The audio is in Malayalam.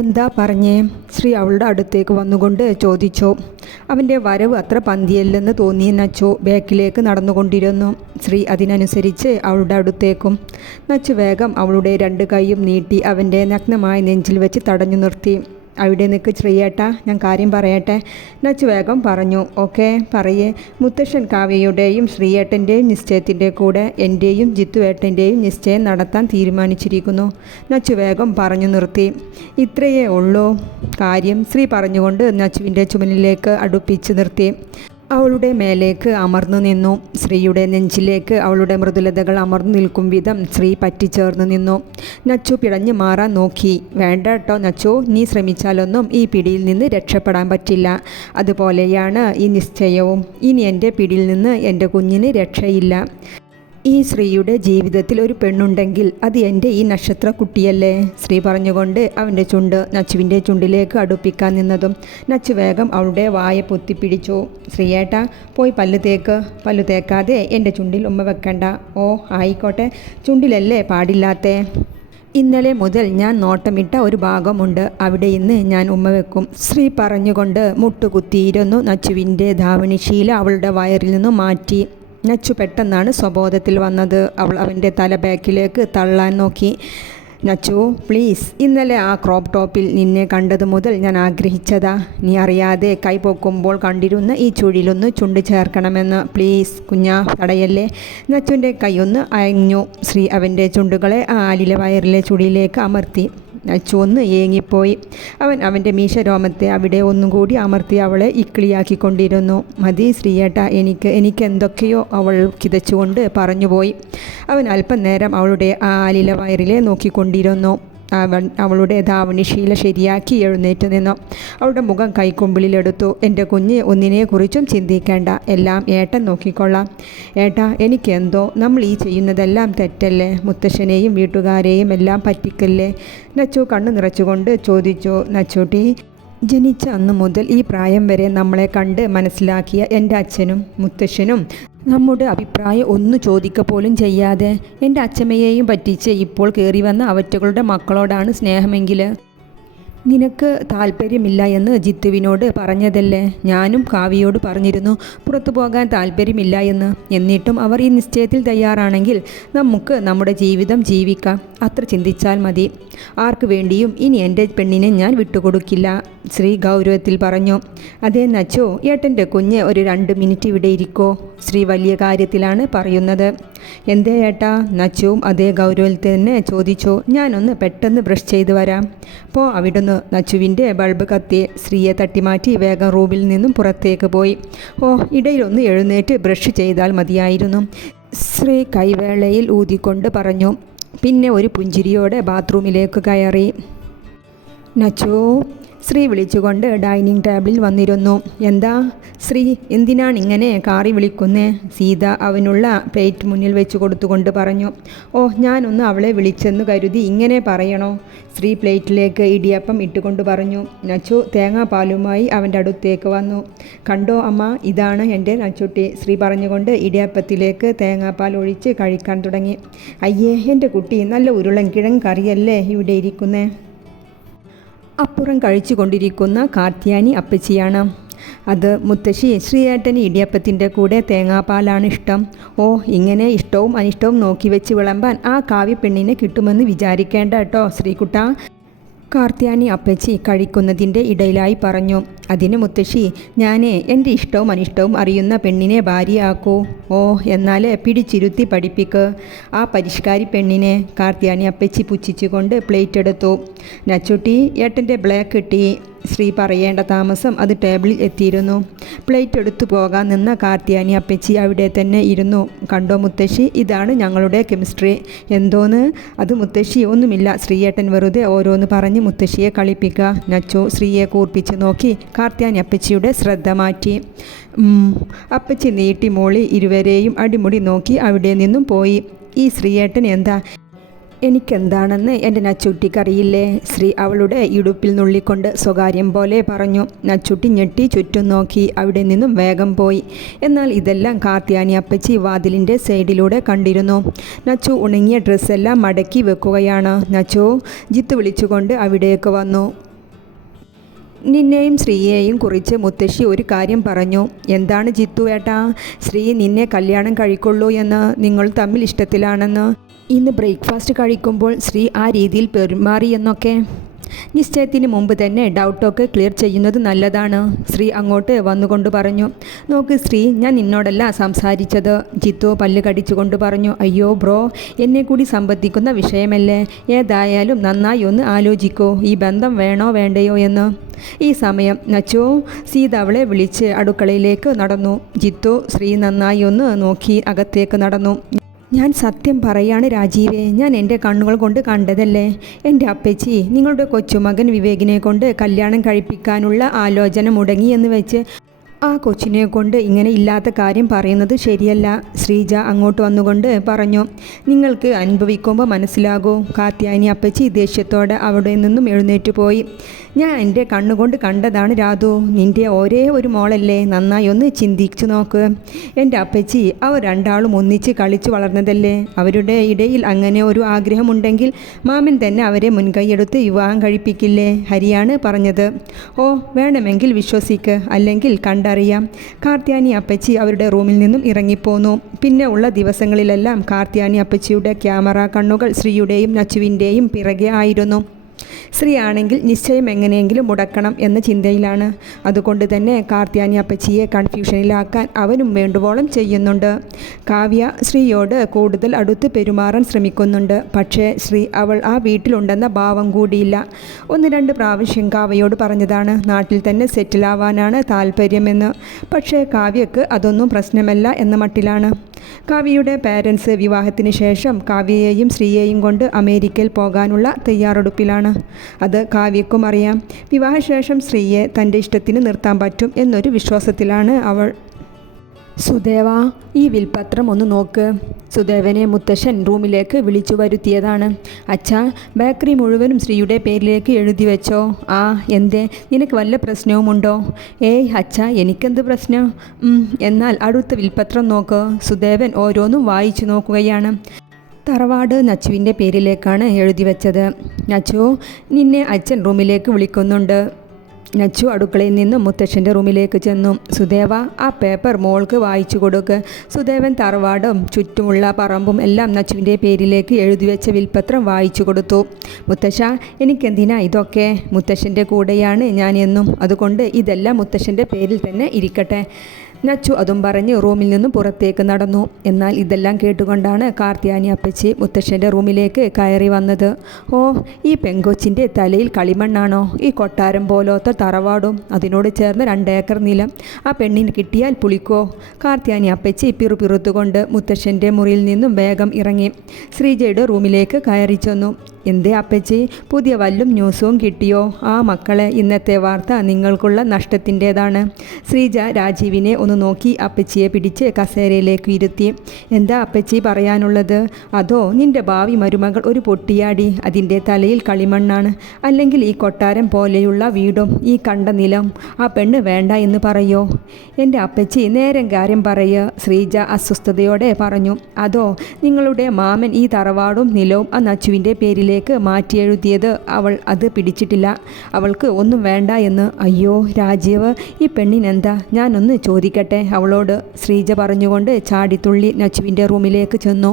എന്താ പറഞ്ഞേ? ശ്രീ അവളുടെ അടുത്തേക്ക് വന്നുകൊണ്ട് ചോദിച്ചു. അവൻ്റെ വരവ് അത്ര പന്തിയല്ലെന്ന് തോന്നി നച്ചു ബാക്കിലേക്ക് നടന്നുകൊണ്ടിരുന്നു. ശ്രീ അതിനനുസരിച്ച് അവളുടെ അടുത്തേക്കും. നച്ചു വേഗം അവളുടെ 2 കൈയും നീട്ടി അവൻ്റെ നഗ്നമായ നെഞ്ചിൽ വെച്ച് തടഞ്ഞു നിർത്തി. അവിടെ നിൽക്ക് ശ്രീയേട്ടാ, ഞാൻ കാര്യം പറയട്ടെ. നച്ചു വേഗം പറഞ്ഞു. ഓക്കെ പറയേ. മുത്തശ്ശൻ കാവ്യയുടെയും ശ്രീയേട്ടൻ്റെയും നിശ്ചയത്തിൻ്റെ കൂടെ എൻ്റെയും ജിത്തുവേട്ടൻ്റെയും നിശ്ചയം നടത്താൻ തീരുമാനിച്ചിരിക്കുന്നു. നച്ചു വേഗം പറഞ്ഞു നിർത്തി. ഇത്രയേ ഉള്ളൂ കാര്യം, ശ്രീ പറഞ്ഞുകൊണ്ട് നച്ചുവിൻ്റെ ചുമലിലേക്ക് അടുപ്പിച്ച് നിർത്തി. അവളുടെ മേലേക്ക് അമർന്നു നിന്നു. ശ്രീയുടെ നെഞ്ചിലേക്ക് അവളുടെ മൃദുലതകൾ അമർന്നു നിൽക്കും വിധം ശ്രീ പറ്റിച്ചേർന്നു നിന്നു. നച്ചു പിടഞ്ഞു മാറാൻ നോക്കി. വേണ്ട കേട്ടോ നച്ചു, നീ ശ്രമിച്ചാലൊന്നും ഈ പിടിയിൽ നിന്ന് രക്ഷപ്പെടാൻ പറ്റില്ല. അതുപോലെയാണ് ഈ നിശ്ചയവും. ഇനി എൻ്റെ പിടിയിൽ നിന്ന് എൻ്റെ കുഞ്ഞിന് രക്ഷയില്ല. ഈ ശ്രീയുടെ ജീവിതത്തിൽ ഒരു പെണ്ണുണ്ടെങ്കിൽ അത് എൻ്റെ ഈ നക്ഷത്ര കുട്ടിയല്ലേ? ശ്രീ പറഞ്ഞുകൊണ്ട് അവൻ്റെ ചുണ്ട് നച്ചുവിൻ്റെ ചുണ്ടിലേക്ക് അടുപ്പിക്കാൻ നിന്നതും നച്ചു വേഗം അവളുടെ വായ പൊത്തിപ്പിടിച്ചു. ശ്രീയേട്ടാ, പോയി പല്ലു തേക്കാതെ എൻ്റെ ചുണ്ടിൽ ഉമ്മ വെക്കണ്ട. ഓ ആയിക്കോട്ടെ, ചുണ്ടിലല്ലേ പാടില്ലാത്തേ. ഇന്നലെ മുതൽ ഞാൻ നോട്ടമിട്ട ഒരു ഭാഗമുണ്ട്, അവിടെ ഇന്ന് ഞാൻ ഉമ്മ വെക്കും. ശ്രീ പറഞ്ഞുകൊണ്ട് മുട്ടുകുത്തിയിരുന്നു നച്ചുവിൻ്റെ ധാവണിശീല അവളുടെ വയറിൽ നിന്നും മാറ്റി. നച്ചു പെട്ടെന്നാണ് സ്വബോധത്തിൽ വന്നത്. അവൾ അവൻ്റെ തല ബാക്കിലേക്ക് തള്ളാൻ നോക്കി. നച്ചു പ്ലീസ്, ഇന്നലെ ആ ക്രോപ്പ് ടോപ്പിൽ നിന്നെ കണ്ടത് മുതൽ ഞാൻ ആഗ്രഹിച്ചതാ. നീ അറിയാതെ കൈ പൊക്കുമ്പോൾ കണ്ടിരുന്ന ഈ ചുഴിലൊന്ന് ചുണ്ട് ചേർക്കണമെന്ന്. പ്ലീസ് കുഞ്ഞാ, തടയല്ലേ. നച്ചുവിൻ്റെ കൈയൊന്ന് അയഞ്ഞു. ശ്രീ അവൻ്റെ ചുണ്ടുകളെ ആ ആലിലെ വയറിലെ ചുഴിയിലേക്ക് അമർത്തി. നച്ചു ഒന്ന് ഏങ്ങിപ്പോയി. അവൻ്റെ മീശരോമത്തെ അവിടെ ഒന്നുകൂടി അമർത്തി അവളെ ഇക്കിളിയാക്കിക്കൊണ്ടിരുന്നു. മതി ശ്രീയേട്ടാ, എനിക്കെന്തൊക്കെയോ അവൾ കിതച്ചുകൊണ്ട് പറഞ്ഞുപോയി. അവൻ അല്പം നേരം അവളുടെ ആ ആലില വയറിലെ നോക്കിക്കൊണ്ടിരുന്നു. അവളുടെ ധാവണിശീല ശരിയാക്കി എഴുന്നേറ്റ് നിന്നു. അവളുടെ മുഖം കൈക്കുമ്പിളിലെടുത്തു. എൻ്റെ കുഞ്ഞ് ഒന്നിനെക്കുറിച്ചും ചിന്തിക്കേണ്ട, എല്ലാം ഏട്ടൻ നോക്കിക്കൊള്ളാം. ഏട്ടാ, എനിക്കെന്തോ നമ്മൾ ഈ ചെയ്യുന്നതെല്ലാം തെറ്റല്ലേ? മുത്തശ്ശനെയും വീട്ടുകാരെയും എല്ലാം പറ്റിക്കല്ലേ? നച്ചു കണ്ണു നിറച്ചുകൊണ്ട് ചോദിച്ചു. നച്ചൂട്ടി, ജനിച്ച അന്നു മുതൽ ഈ പ്രായം വരെ നമ്മളെ കണ്ട് മനസ്സിലാക്കിയ എൻ്റെ അച്ഛനും മുത്തശ്ശനും നമ്മുടെ അഭിപ്രായം ഒന്നു ചോദിക്ക പോലും ചെയ്യാതെ എൻ്റെ അച്ഛമ്മയെയും പറ്റിച്ച് ഇപ്പോൾ കയറി വന്ന അവറ്റകളുടെ മക്കളോടാണ് സ്നേഹമെങ്കിൽ നിനക്ക് താല്പര്യമില്ല എന്ന് ജിത്തുവിനോട് പറഞ്ഞതല്ലേ? ഞാനും കാവ്യയോട് പറഞ്ഞിരുന്നു പുറത്തു പോകാൻ താല്പര്യമില്ല എന്ന്. എന്നിട്ടും അവർ ഈ നിശ്ചയത്തിൽ തയ്യാറാണെങ്കിൽ നമുക്ക് നമ്മുടെ ജീവിതം ജീവിക്കാം. അത്ര ചിന്തിച്ചാൽ മതി. ആർക്കു വേണ്ടിയും ഇനി എൻ്റെ പെണ്ണിനെ ഞാൻ വിട്ടുകൊടുക്കില്ല, ശ്രീ ഗൗരവത്തിൽ പറഞ്ഞു. അതേ നച്ചോ, ഏട്ടൻ്റെ കുഞ്ഞ് ഒരു 2 മിനിറ്റ് ഇവിടെ ഇരിക്കോ? ശ്രീ വലിയ കാര്യത്തിലാണ് പറയുന്നത്. എന്തേ ഏട്ടാ? നച്ചുവും അതേ ഗൗരവത്തിൽ തന്നെ ചോദിച്ചു. ഞാനൊന്ന് പെട്ടെന്ന് ബ്രഷ് ചെയ്ത് വരാം. പോ അവിടുന്ന്. നച്ചുവിൻ്റെ ബൾബ് കത്തി. ശ്രീയെ തട്ടിമാറ്റി വേഗം റൂമിൽ നിന്നും പുറത്തേക്ക് പോയി. ഓ, ഇടയിലൊന്ന് എഴുന്നേറ്റ് ബ്രഷ് ചെയ്താൽ മതിയായിരുന്നു, ശ്രീ കൈവേളയിൽ ഊതിക്കൊണ്ട് പറഞ്ഞു. പിന്നെ ഒരു പുഞ്ചിരിയോടെ ബാത്റൂമിലേക്ക് കയറി. നച്ചു, ശ്രീ വിളിച്ചുകൊണ്ട് ഡൈനിങ് ടേബിളിൽ വന്നിരുന്നു. എന്താ ശ്രീ, എന്തിനാണിങ്ങനെ കാറി വിളിക്കുന്നേ? സീത അവനുള്ള പ്ലേറ്റ് മുന്നിൽ വെച്ച് കൊടുത്തുകൊണ്ട് പറഞ്ഞു. ഓ, ഞാനൊന്ന് അവളെ വിളിച്ചെന്ന് കരുതി ഇങ്ങനെ പറയണോ? ശ്രീ പ്ലേറ്റിലേക്ക് ഇടിയപ്പം ഇട്ടുകൊണ്ട് പറഞ്ഞു. നച്ചു തേങ്ങാപ്പാലുമായി അവൻ്റെ അടുത്തേക്ക് വന്നു. കണ്ടോ അമ്മ, ഇതാണ് എൻ്റെ നച്ചുട്ടി, ശ്രീ പറഞ്ഞുകൊണ്ട് ഇടിയപ്പത്തിലേക്ക് തേങ്ങാപ്പാൽ ഒഴിച്ച് കഴിക്കാൻ തുടങ്ങി. അയ്യേ എൻ്റെ കുട്ടി, നല്ല ഉരുളൻ കിഴങ്ങ് കറിയല്ലേ ഇവിടെ ഇരിക്കുന്നേ? അപ്പുറം കഴിച്ചു കൊണ്ടിരിക്കുന്ന കാർത്യാനി അപ്പച്ചിയാണ്. അത് മുത്തശ്ശി, ശ്രീയേട്ടന് ഇടിയപ്പത്തിൻ്റെ കൂടെ തേങ്ങാപ്പാലാണ് ഇഷ്ടം. ഓ, ഇങ്ങനെ ഇഷ്ടവും അനിഷ്ടവും നോക്കി വെച്ച് വിളമ്പാൻ ആ കാവ്യ പെണ്ണിനെ കിട്ടുമെന്ന് വിചാരിക്കേണ്ട കേട്ടോ ശ്രീകുട്ട, കാർത്യാനി അപ്പച്ചി കഴിക്കുന്നതിൻ്റെ ഇടയിലായി പറഞ്ഞു. അതിന് മുത്തശ്ശി, ഞാനേ എൻ്റെ ഇഷ്ടവും അനിഷ്ടവും അറിയുന്ന പെണ്ണിനെ ഭാര്യയാക്കൂ. ഓ, എന്നാൽ പിടിച്ചിരുത്തി പഠിപ്പിക്ക് ആ പരിഷ്കാരി പെണ്ണിനെ. കാർത്യാനി അപ്പച്ചി പുച്ഛിച്ചുകൊണ്ട് പ്ലേറ്റ് എടുത്തു. നച്ചുട്ടി, ഏട്ടൻ്റെ ബ്ലാക്ക് കിട്ടി. ശ്രീ പറയേണ്ട താമസം അത് ടേബിളിൽ എത്തിയിരുന്നു. പ്ലേറ്റ് എടുത്തു പോകാൻ നിന്ന കാർത്യാനി അപ്പച്ചി അവിടെ തന്നെ ഇരുന്നു. കണ്ടോ മുത്തശ്ശി, ഇതാണ് ഞങ്ങളുടെ കെമിസ്ട്രി. എന്തോന്ന്? അത് മുത്തശ്ശി, ഒന്നുമില്ല. ശ്രീയേട്ടൻ വെറുതെ ഓരോന്ന് പറഞ്ഞ് മുത്തശ്ശിയെ കളിപ്പിക്കുക. നച്ചു ശ്രീയെ കൂർപ്പിച്ച് നോക്കി കാർത്യാനി അപ്പച്ചിയുടെ ശ്രദ്ധ മാറ്റി. അപ്പച്ചി നീട്ടി മോളി ഇരുവരെയും അടിമുടി നോക്കി അവിടെ നിന്നും പോയി. ഈ ശ്രീയേട്ടൻ എന്താ എനിക്കെന്താണെന്ന് എൻ്റെ നച്ചുട്ടിക്കറിയില്ലേ? ശ്രീ അവളുടെ ഇടുപ്പിൽ നുള്ളിക്കൊണ്ട് സ്വകാര്യം പോലെ പറഞ്ഞു. നച്ചുട്ടി ഞെട്ടി ചുറ്റും നോക്കി അവിടെ നിന്നും വേഗം പോയി. എന്നാൽ ഇതെല്ലാം കാർത്യാനി അപ്പച്ചി വാതിലിൻ്റെ സൈഡിലൂടെ കണ്ടിരുന്നു. നച്ചു ഉണങ്ങിയ ഡ്രസ്സെല്ലാം മടക്കി വെക്കുകയാണ്. നച്ചു, ജിത്ത് വിളിച്ചുകൊണ്ട് അവിടേക്ക് വന്നു. നിന്നെയും ശ്രീയെയും കുറിച്ച് മുത്തശ്ശി ഒരു കാര്യം പറഞ്ഞു. എന്താണ് ജിത്തു ഏട്ടാ? ശ്രീ നിന്നെ കല്യാണം കഴിക്കുള്ളൂ എന്ന്, നിങ്ങൾ തമ്മിൽ ഇഷ്ടത്തിലാണെന്ന്. ഇന്ന് ബ്രേക്ക്ഫാസ്റ്റ് കഴിക്കുമ്പോൾ ശ്രീ ആ രീതിയിൽ പെരുമാറിയെന്നൊക്കെ. നിശ്ചയത്തിന് മുമ്പ് തന്നെ ഡൗട്ടൊക്കെ ക്ലിയർ ചെയ്യുന്നത് നല്ലതാണ്. ശ്രീ അങ്ങോട്ട് വന്നുകൊണ്ട് പറഞ്ഞു. നോക്ക് ശ്രീ, ഞാൻ നിന്നോടല്ല സംസാരിച്ചത്. ജിത്തു പല്ല് കടിച്ചുകൊണ്ട് പറഞ്ഞു. അയ്യോ ബ്രോ, എന്നെ കൂടി സംബന്ധിക്കുന്ന വിഷയമല്ലേ. ഏതായാലും നന്നായി ഒന്ന് ആലോചിക്കൂ, ഈ ബന്ധം വേണോ വേണ്ടയോ എന്ന്. ഈ സമയം നച്ചു സീത അവളെ വിളിച്ച് അടുക്കളയിലേക്ക് നടന്നു. ജിത്തു ശ്രീ നന്നായി ഒന്ന് നോക്കി അകത്തേക്ക് നടന്നു. ഞാൻ സത്യം പറയാണ് രാജീവേ, ഞാൻ എൻ്റെ കണ്ണുകൾ കൊണ്ട് കണ്ടതല്ലേ. എൻ്റെ അപ്പച്ചി നിങ്ങളുടെ കൊച്ചുമകൻ വിവേകിനെ കൊണ്ട് കല്യാണം കഴിപ്പിക്കാനുള്ള ആലോചന മുടങ്ങിയെന്ന് വെച്ച് ആ കൊച്ചിനെ കൊണ്ട് ഇങ്ങനെ ഇല്ലാത്ത കാര്യം പറയുന്നത് ശരിയല്ല. ശ്രീജ അങ്ങോട്ട് വന്നുകൊണ്ട് പറഞ്ഞു. നിങ്ങൾക്ക് അനുഭവിക്കുമ്പോൾ മനസ്സിലാകൂ. കാർത്യായനി അപ്പച്ചി ദേഷ്യത്തോടെ അവിടെ നിന്നും എഴുന്നേറ്റ് പോയി. ഞാൻ എൻ്റെ കണ്ണുകൊണ്ട് കണ്ടതാണ് രാധു. നിൻ്റെ ഒരേ ഒരു മോളല്ലേ, നന്നായി ഒന്ന് ചിന്തിച്ചു നോക്ക്. എൻ്റെ അപ്പച്ചി അവർ രണ്ടാളും ഒന്നിച്ച് കളിച്ചു വളർന്നതല്ലേ. അവരുടെ ഇടയിൽ അങ്ങനെ ഒരു ആഗ്രഹമുണ്ടെങ്കിൽ മാമൻ തന്നെ അവരെ മുൻകൈയെടുത്ത് വിവാഹം കഴിപ്പിക്കില്ലേ? ഹരിയാണ് പറഞ്ഞത്. ഓ, വേണമെങ്കിൽ വിശ്വസിക്ക്, അല്ലെങ്കിൽ കണ്ടറിയാം. കാർത്യാനി അപ്പച്ചി അവരുടെ റൂമിൽ നിന്നും ഇറങ്ങിപ്പോന്നു. പിന്നെ ഉള്ള ദിവസങ്ങളിലെല്ലാം കാർത്യാനി അപ്പച്ചിയുടെ ക്യാമറ കണ്ണുകൾ ശ്രീയുടെയും നച്ചുവിൻ്റെയും പിറകെ ആയിരുന്നു. ശ്രീ ആണെങ്കിൽ നിശ്ചയം എങ്ങനെയെങ്കിലും മുടക്കണം എന്ന ചിന്തയിലാണ്. അതുകൊണ്ട് തന്നെ കാർത്യാനി അപ്പച്ചിയെ കൺഫ്യൂഷനിലാക്കാൻ അവനും വേണ്ടുവോളം ചെയ്യുന്നുണ്ട്. കാവ്യ ശ്രീയോട് കൂടുതൽ അടുത്ത് പെരുമാറാൻ ശ്രമിക്കുന്നുണ്ട്. പക്ഷേ ശ്രീ അവൾ ആ വീട്ടിലുണ്ടെന്ന ഭാവം കൂടിയില്ല. 1-2 പ്രാവശ്യം കാവ്യയോട് പറഞ്ഞതാണ് നാട്ടിൽ തന്നെ സെറ്റിലാവാനാണ് താല്പര്യമെന്ന്. പക്ഷേ കാവ്യക്ക് അതൊന്നും പ്രശ്നമല്ല എന്ന മട്ടിലാണ്. കാവ്യയുടെ പാരൻസ് വിവാഹത്തിന് ശേഷം കാവ്യയെയും ശ്രീയെയും കൊണ്ട് അമേരിക്കയിൽ പോകാനുള്ള തയ്യാറെടുപ്പിലാണ്. അത് കാവ്യക്കും അറിയാം. വിവാഹശേഷം ശ്രീയെ തൻ്റെ ഇഷ്ടത്തിന് നിർത്താൻ പറ്റും എന്നൊരു വിശ്വാസത്തിലാണ് അവൾ. സുദേവ, ഈ വിൽപത്രം ഒന്ന് നോക്ക്. സുദേവനെ മുത്തശ്ശൻ റൂമിലേക്ക് വിളിച്ചു വരുത്തിയതാണ്. അച്ഛാ, ബേക്കറി മുഴുവനും ശ്രീയുടെ പേരിലേക്ക് എഴുതി വെച്ചോ. ആ, എന്തേ, നിനക്ക് വല്ല പ്രശ്നവുമുണ്ടോ? ഏയ് അച്ഛാ, എനിക്കെന്ത് പ്രശ്നം? എന്നാൽ അടുത്ത വിൽപത്രം നോക്ക്. സുദേവൻ ഓരോന്നും വായിച്ചു നോക്കുകയാണ്. തറവാട് നച്ചുവിൻ്റെ പേരിലേക്കാണ് എഴുതി വെച്ചത്. നച്ചു, നിന്നെ അച്ഛൻ റൂമിലേക്ക് വിളിക്കുന്നുണ്ട്. നച്ചു അടുക്കളയിൽ നിന്നും മുത്തശ്ശൻ്റെ റൂമിലേക്ക് ചെന്നു. സുദേവ, ആ പേപ്പർ മോൾക്ക് വായിച്ചു കൊടുക്ക്. സുദേവൻ തറവാടും ചുറ്റുമുള്ള പറമ്പും എല്ലാം നച്ചുവിൻ്റെ പേരിലേക്ക് എഴുതി വെച്ച വിൽപത്രം വായിച്ചു കൊടുത്തു. മുത്തശ്ശ, എനിക്കെന്തിനാ ഇതൊക്കെ? മുത്തശ്ശൻ്റെ കൂടെയാണ് ഞാൻ എന്നും, അതുകൊണ്ട് ഇതെല്ലാം മുത്തശ്ശൻ്റെ പേരിൽ തന്നെ ഇരിക്കട്ടെ. നച്ചു അതും പറഞ്ഞ് റൂമിൽ നിന്നും പുറത്തേക്ക് നടന്നു. എന്നാൽ ഇതെല്ലാം കേട്ടുകൊണ്ടാണ് കാർത്യാനി അപ്പച്ചി മുത്തശ്ശൻ്റെ റൂമിലേക്ക് കയറി വന്നത്. ഓ, ഈ പെങ്കൊച്ചിൻ്റെ തലയിൽ കളിമണ്ണാണോ? ഈ കൊട്ടാരം പോലത്തെ തറവാടും അതിനോട് ചേർന്ന് 2 ഏക്കർ നിലം ആ പെണ്ണിന് കിട്ടിയാൽ പുളിക്കോ? കാർത്യാനി അപ്പച്ചി പിറുപിറുത്തുകൊണ്ട് മുത്തശ്ശൻ്റെ മുറിയിൽ നിന്നും വേഗം ഇറങ്ങി ശ്രീജയുടെ റൂമിലേക്ക് കയറി ചെന്നു. എന്തേ അപ്പച്ചി, പുതിയ വല്ലും ന്യൂസും കിട്ടിയോ? ആ മക്കളെ, ഇന്നത്തെ വാർത്ത നിങ്ങൾക്കുള്ള നഷ്ടത്തിൻ്റേതാണ്. ശ്രീജ രാജീവിനെ ഒന്ന് നോക്കി അപ്പച്ചിയെ പിടിച്ച് കസേരയിലേക്ക് ഇരുത്തി. എന്താ അപ്പച്ചി പറയാനുള്ളത്? അതോ നിൻ്റെ ഭാവി മരുമകൾ ഒരു പൊട്ടിയാടി, അതിൻ്റെ തലയിൽ കളിമണ്ണാണ്. അല്ലെങ്കിൽ ഈ കൊട്ടാരം പോലെയുള്ള വീടും ഈ കണ്ട നിലം ആ പെണ്ണ് വേണ്ട എന്ന് പറയോ? എൻ്റെ അപ്പച്ചി നേരം കാര്യം പറയുക, ശ്രീജ അസ്വസ്ഥതയോടെ പറഞ്ഞു. അതോ നിങ്ങളുടെ മാമൻ ഈ തറവാടും നിലവും ആ നച്ചുവിൻ്റെ പേരിൽ മാറ്റി എഴുതിയത് അവൾ അത് പിടിച്ചിട്ടില്ല. അവൾക്ക് ഒന്നും വേണ്ട എന്ന്. അയ്യോ രാജീവ്, ഈ പെണ്ണിനെന്താ? ഞാനൊന്ന് ചോദിക്കട്ടെ അവളോട്. ശ്രീജ പറഞ്ഞുകൊണ്ട് ചാടിത്തുള്ളി നച്ചുവിൻ്റെ റൂമിലേക്ക് ചെന്നു.